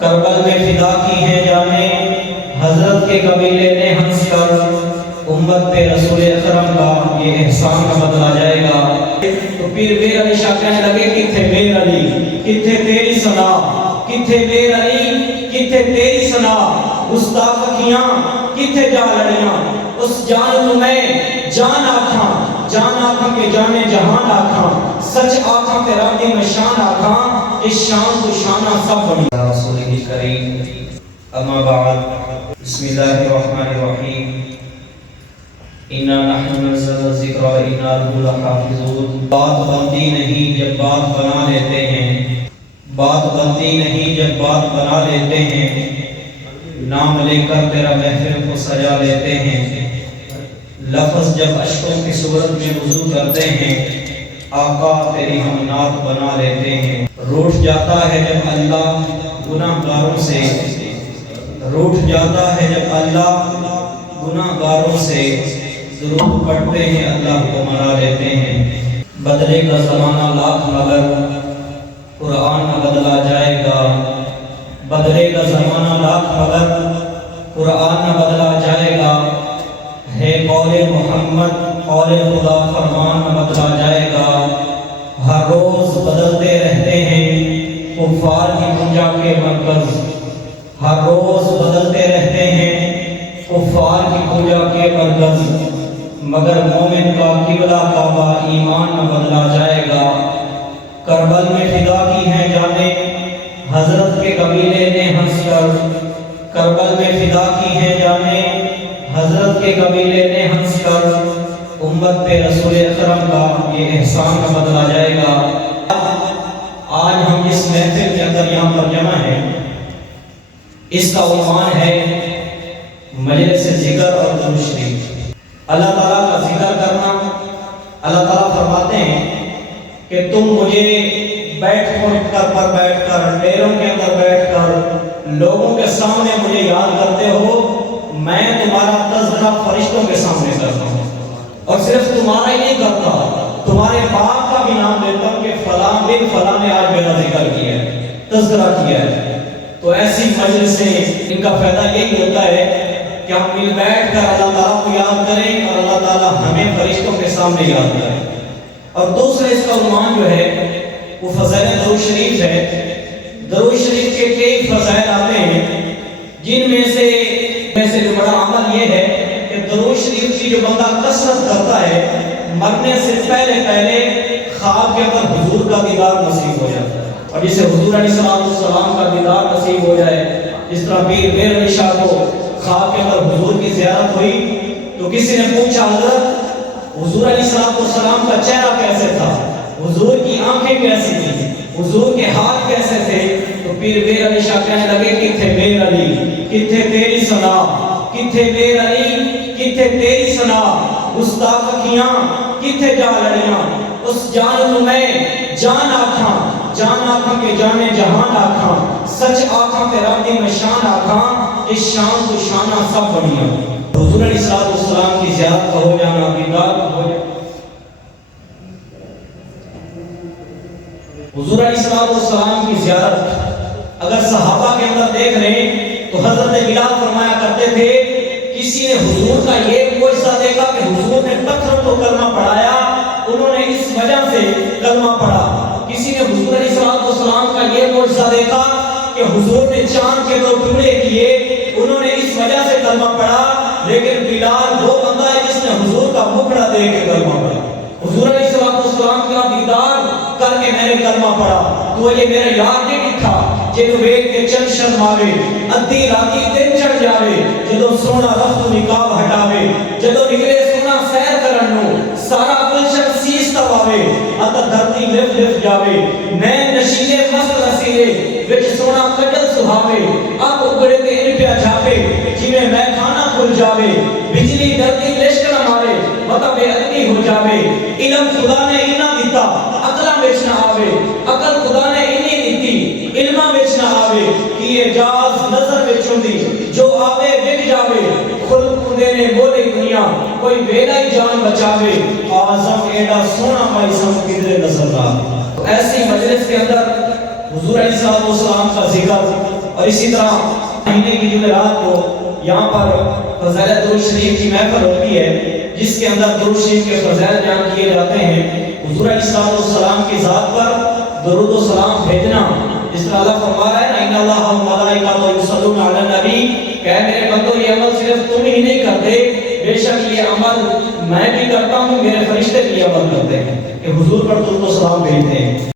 کربل میں فدا کی ہیں جانیں حضرت کے قبیلے نے ہنس کر امت پہ رسول اکرم کا یہ احسان کا بدلا جائے گا۔ تو پیر میر علی شاہ کہنے لگے کتھے میر علی کتھے تیری ثنا، کتھے میر علی کتھے تیری ثنا، گستاخ اکھیاں کتھے جا لڑیاں، اس جان تو میں جان آکھاں، جان آکھاں کے جانے جہان آکھاں، سچ آکھاں کے رب دی میں شان آکھاں، اس شان تو شانہ سب بڑی رسول کریم۔ اما بعد، بسم اللہ الرحمن الرحیم، اِنَّا نَحْنُ نَزَّلْنَا الذِّكْرَ وَإِنَّا لَهُ لَحَافِظُونَ۔ بات بنتی نہیں جب بات بنا لیتے ہیں، بات بنتی نہیں جب بات بنا لیتے ہیں، نام لے کر تیرا محفل کو سجا لیتے ہیں، لفظ جب اشکوں کی صورت میں وضو کرتے ہیں، آقا تیری ہم نعت بنا لیتے ہیں۔ روٹھ جاتا ہے جب اللہ گناہ گاروں سے، روٹھ جاتا ہے جب اللہ گناہ گاروں سے، درود پڑھتے ہیں اللہ کو منا لیتے ہیں۔ بدلے کا زمانہ لاکھ مگر قرآن نہ بدلا جائے گا، بدلے کا زمانہ لاکھ مگر قرآن نہ بدلا جائے گا، ہے قول محمد قول خدا فرمان نہ بدلا جائے گا۔ ہر روز بدلتے رہتے ہیں کفار کی پوجا کے مرکز، ہر روز بدلتے رہتے ہیں کفار کی پوجا کے مرکز، مگر مومن کا قبلہ کعبہ ایمان نہ بدلا جائے گا۔ کربل میں فدا کی ہیں جانیں حضرت کے قبیلے نے ہنس کر، کربل میں فدا کی ہیں جانیں حضرت کے قبیلے نے ہنس کر امت پہ رسول اکرم کا یہ احسان نہ بدلا جائے گا۔ آج ہم اس محفل کے اندر یہاں پر جمع ہیں، اس کا عنوان ہے مجلس ذکر اور درود شریف۔ اللہ تعالیٰ کا ذکر کرنا، اللہ تعالیٰ فرماتے ہیں کہ تم مجھے پر بیٹھ کر ڈیروں کے اندر بیٹھ کر لوگوں کے سامنے مجھے یاد کرتے ہو، میں تمہارا تذکرہ فرشتوں کے سامنے کرتا ہوں، اور صرف تمہارا ہی نہیں کرتا، تمہارے باپ کا بھی نام لیتا ہوں کہ فلاں بن فلاں نے آج میرا ذکر کیا ہے، تذکرہ کیا ہے۔ تو ایسی مجلس سے ان کا فائدہ یہی ہوتا ہے کہ ہم مل بیٹھ کر اللہ تعالیٰ کو یاد کریں اور اللہ تعالیٰ ہمیں فرشتوں کے سامنے یاد کریں۔ اور دوسرا اس کا عنوان جو ہے وہ فضائل درود شریف ہے۔ درود شریف کے کئی فضائل آتے ہیں، جن میں سے جو بڑا عمل یہ ہے کہ درود شریف کی جو بندہ کثرت کرتا ہے، مرنے سے پہلے خواب کے اندر حضور کا دیدار نصیب ہو جاتا ہے، اور جسے حضور علیہ السلام کا دیدار نصیب ہو جائے، جس طرح پیر میر علی شاہ کو خواب کے اندر حضور کی زیارت ہوئی تو کسی نے پوچھا حضرت حضور علیہ السلام کا چہرہ کیسے تھا، حضور کی آنکھیں کیسی تھیں، حضور کے ہاتھ کیسے تھے، تو پیر میر علی شاہ کہنے لگے کتھے میر علی کتھے تیری ثنا، کتھے میر علی کتھے تیری ثنا، گستاخ اکھیاں کتھے جا لڑیاں، اس جان تو میں جان آکھاں، جان آکھاں کے جانے جہان آکھاں، سچ آکھاں کے رب دی میں شان آکھاں، اس شان تو شانہ سب بڑیاں۔ حضور علیہ السلام کی زیارت کا ہو جانا، دیدار کا ہو جانا، حضور علیہ السلام کی زیارت اگر صحابہ کے اندر دیکھ رہے ہیں تو حضرت بلال فرمایا کرتے تھے کسی نے حضور کا یہ معجزہ دیکھا کہ حضور نے پتھر کو کلمہ پڑھایا، انہوں نے اس وجہ سے کلمہ پڑھا۔ کسی نے حضور علیہ السلام کا یہ معجزہ دیکھا کہ حضور نے چاند کے دو ٹکڑے کیے، انہوں نے اس وجہ سے کلمہ پڑھا۔ لیکن بلال وہ بندہ ہے جس نے حضور کا مکھڑا دیکھ کے کلمہ پڑھا، حضور علیہ السلام کا دیدار کر کے میں نے کلمہ پڑھا، تو یہ میرا یار نہیں تھا جنہوں ویک کے چند شرماوے، ادھی راتی دن چڑھ جاوے، جدوں سونا رفت نکاب ہٹاوے، جدوں نکلے سونا سیر کرنو، سارا گلشن سیس تواوے، اتا دھرتی لف لف جاوے، نین نشیلے مست رسیلے، وچ سونا کجل سہاوے، اب اگڑے تے ان پیا جھاپے، جی میں کھانا کھل جاوے، بجلی ڈرتی لشکر مارے، وطا بے ادبی ہو جاوے، علم خدا نے انہاں دیتا، عقلہ وچ نہ آوے، عقل خدا نے انہی دیتی، علمہ وچ نہ آوے، کی اجاز نظر وچ ہوندی، جو آوے وک جاوے، خلق کندے نے بولی دنیا، کوئی بیڑا ہی جان بچاوے، آزم ایڈا سونا مائسم کدرے نظر رہا۔ ایسی مجلس کے اندر حضور علیہ السلام کا ذکر اور اسی طرح مہینے کی جمعرات کو یہاں پر فضائل درود شریف کی محفل ہوتی ہے جس کے اندر درود شریف کے فضائل بیان کیے جاتے ہیں۔ حضور علیہ السلام کی ذات پر درود و سلام بھیجنا، جس طرح اللہ فرما رہا ہے ان اللہ و ملائکۃ یصلون علی النبی، کہ میرے بندو یہ عمل صرف تم ہی نہیں کرتے، بے شک یہ عمل میں بھی کرتا ہوں، میرے فرشتے بھی عمل کرتے ہیں کہ حضور پر درود و سلام بھیجتے ہیں۔